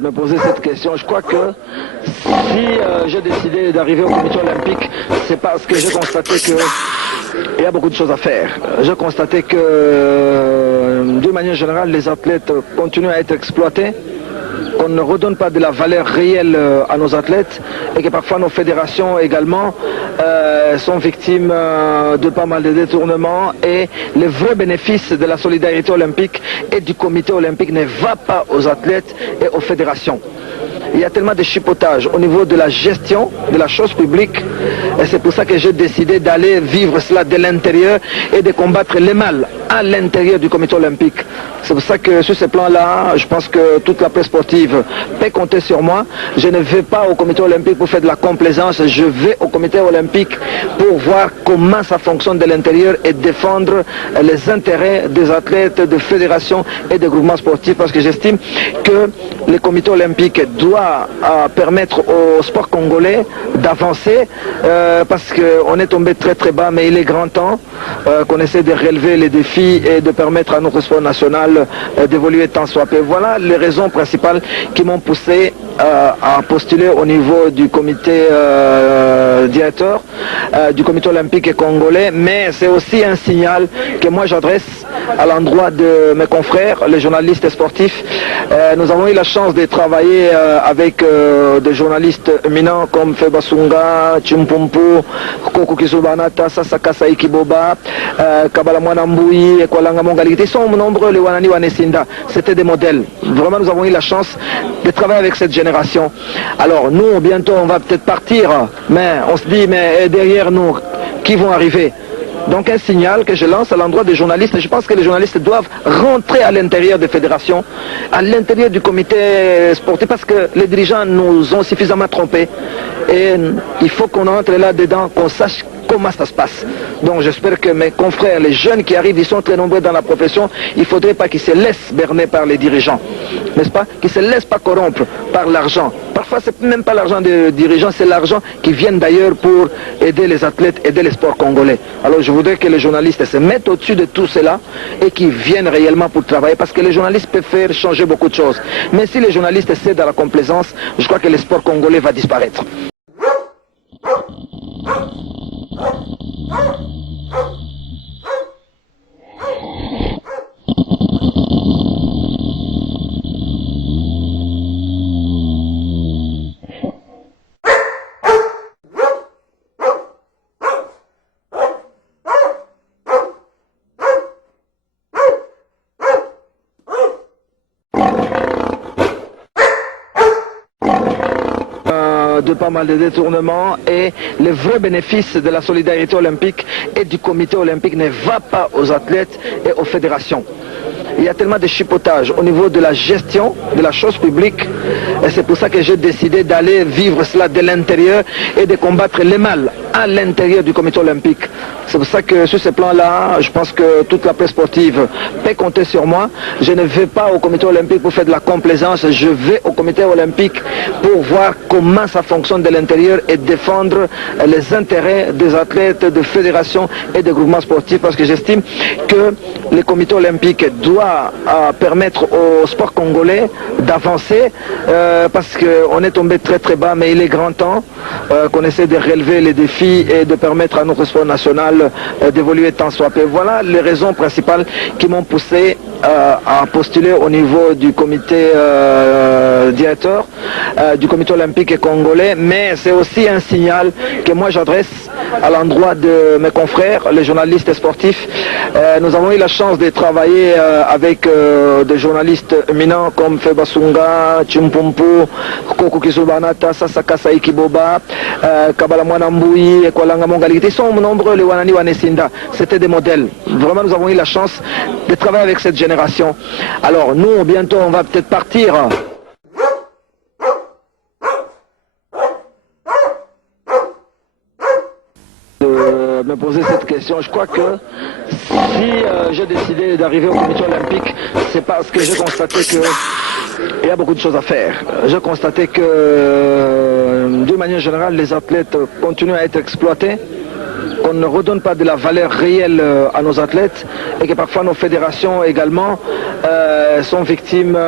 me poser cette question. Je crois que si j'ai décidé d'arriver au comité olympique, c'est parce que j'ai constaté qu'il y a beaucoup de choses à faire. J'ai constaté que, d'une manière générale, les athlètes continuent à être exploités, qu'on ne redonne pas de la valeur réelle à nos athlètes et que parfois nos fédérations également sont victimes de pas mal de détournements et le vrai bénéfice de la solidarité olympique et du comité olympique ne va pas aux athlètes et aux fédérations. Il y a tellement de chipotage au niveau de la gestion de la chose publique et c'est pour ça que j'ai décidé d'aller vivre cela de l'intérieur et de combattre le mal à l'intérieur du comité olympique. C'est pour ça que sur ce plan-là, je pense que toute la presse sportive peut compter sur moi. Je ne vais pas au comité olympique pour faire de la complaisance, je vais au comité olympique pour voir comment ça fonctionne de l'intérieur et défendre les intérêts des athlètes, des fédérations et des groupements sportifs parce que j'estime que le comité olympique doit permettre au sport congolais d'avancer parce qu'on est tombé très très bas, mais il est grand temps qu'on essaie de relever les défis et de permettre à notre sport national d'évoluer tant soit peu. Voilà les raisons principales qui m'ont poussé à postuler au niveau du comité directeur du comité olympique congolais, mais c'est aussi un signal que moi j'adresse à l'endroit de mes confrères, les journalistes sportifs. Nous avons eu la chance de travailler avec des journalistes éminents comme Febasunga, Chimpumpu, Koko Kisubanata, Sasaka Saikiboba, Kabala Mwanamboui, Ekwalanga Mongalite. Ils sont nombreux, les Wanani Wanesinda. C'était des modèles. Vraiment, nous avons eu la chance de travailler avec cette génération. Alors, nous, bientôt, on va peut-être partir, mais on se dit, mais derrière nous, qui vont arriver? Donc un signal que je lance à l'endroit des journalistes. Je pense que les journalistes doivent rentrer à l'intérieur des fédérations, à l'intérieur du comité sportif, parce que les dirigeants nous ont suffisamment trompés. Et il faut qu'on entre là-dedans, qu'on sache comment ça se passe. Donc j'espère que mes confrères, les jeunes qui arrivent, ils sont très nombreux dans la profession, il ne faudrait pas qu'ils se laissent berner par les dirigeants, n'est-ce pas? Qu'ils ne se laissent pas corrompre par l'argent. Parfois, ce n'est même pas l'argent des dirigeants, c'est l'argent qui vient d'ailleurs pour aider les athlètes, aider les sports congolais. Alors je voudrais que les journalistes se mettent au-dessus de tout cela et qu'ils viennent réellement pour travailler, parce que les journalistes peuvent faire changer beaucoup de choses. Mais si les journalistes cèdent à la complaisance, je crois que le sport congolais va disparaître. De pas mal de détournements et le vrai bénéfice de la solidarité olympique et du comité olympique ne va pas aux athlètes et aux fédérations. Il y a tellement de chipotage au niveau de la gestion de la chose publique et c'est pour ça que j'ai décidé d'aller vivre cela de l'intérieur et de combattre le mal à l'intérieur du comité olympique. C'est pour ça que sur ce plan-là, je pense que toute la presse sportive peut compter sur moi. Je ne vais pas au comité olympique pour faire de la complaisance, je vais au comité olympique pour voir comment ça fonctionne de l'intérieur et défendre les intérêts des athlètes, des fédérations et des groupements sportifs parce que j'estime que le comité olympique doit permettre au sport congolais d'avancer parce qu'on est tombé très très bas, mais il est grand temps qu'on essaie de relever les défis et de permettre à notre sport national d'évoluer tant soit peu. Voilà les raisons principales qui m'ont poussé à postuler au niveau du comité directeur du comité olympique congolais, mais c'est aussi un signal que moi j'adresse à l'endroit de mes confrères, les journalistes sportifs. Nous avons eu la chance de travailler avec des journalistes éminents comme Febasunga, Chimpumpu, Koko Kisubanata, Sasaka Saikiboba, Kabala Mwanamboui, Ekwalanga Mongalite. Ils sont nombreux, les Wanani Wanesinda. C'était des modèles. Vraiment, nous avons eu la chance de travailler avec cette génération. Alors, nous, bientôt, on va peut-être partir. Me poser cette question. Je crois que si j'ai décidé d'arriver au comité olympique, c'est parce que j'ai constaté qu'il y a beaucoup de choses à faire. J'ai constaté que, d'une manière générale, les athlètes continuent à être exploités, qu'on ne redonne pas de la valeur réelle à nos athlètes et que parfois nos fédérations également sont victimes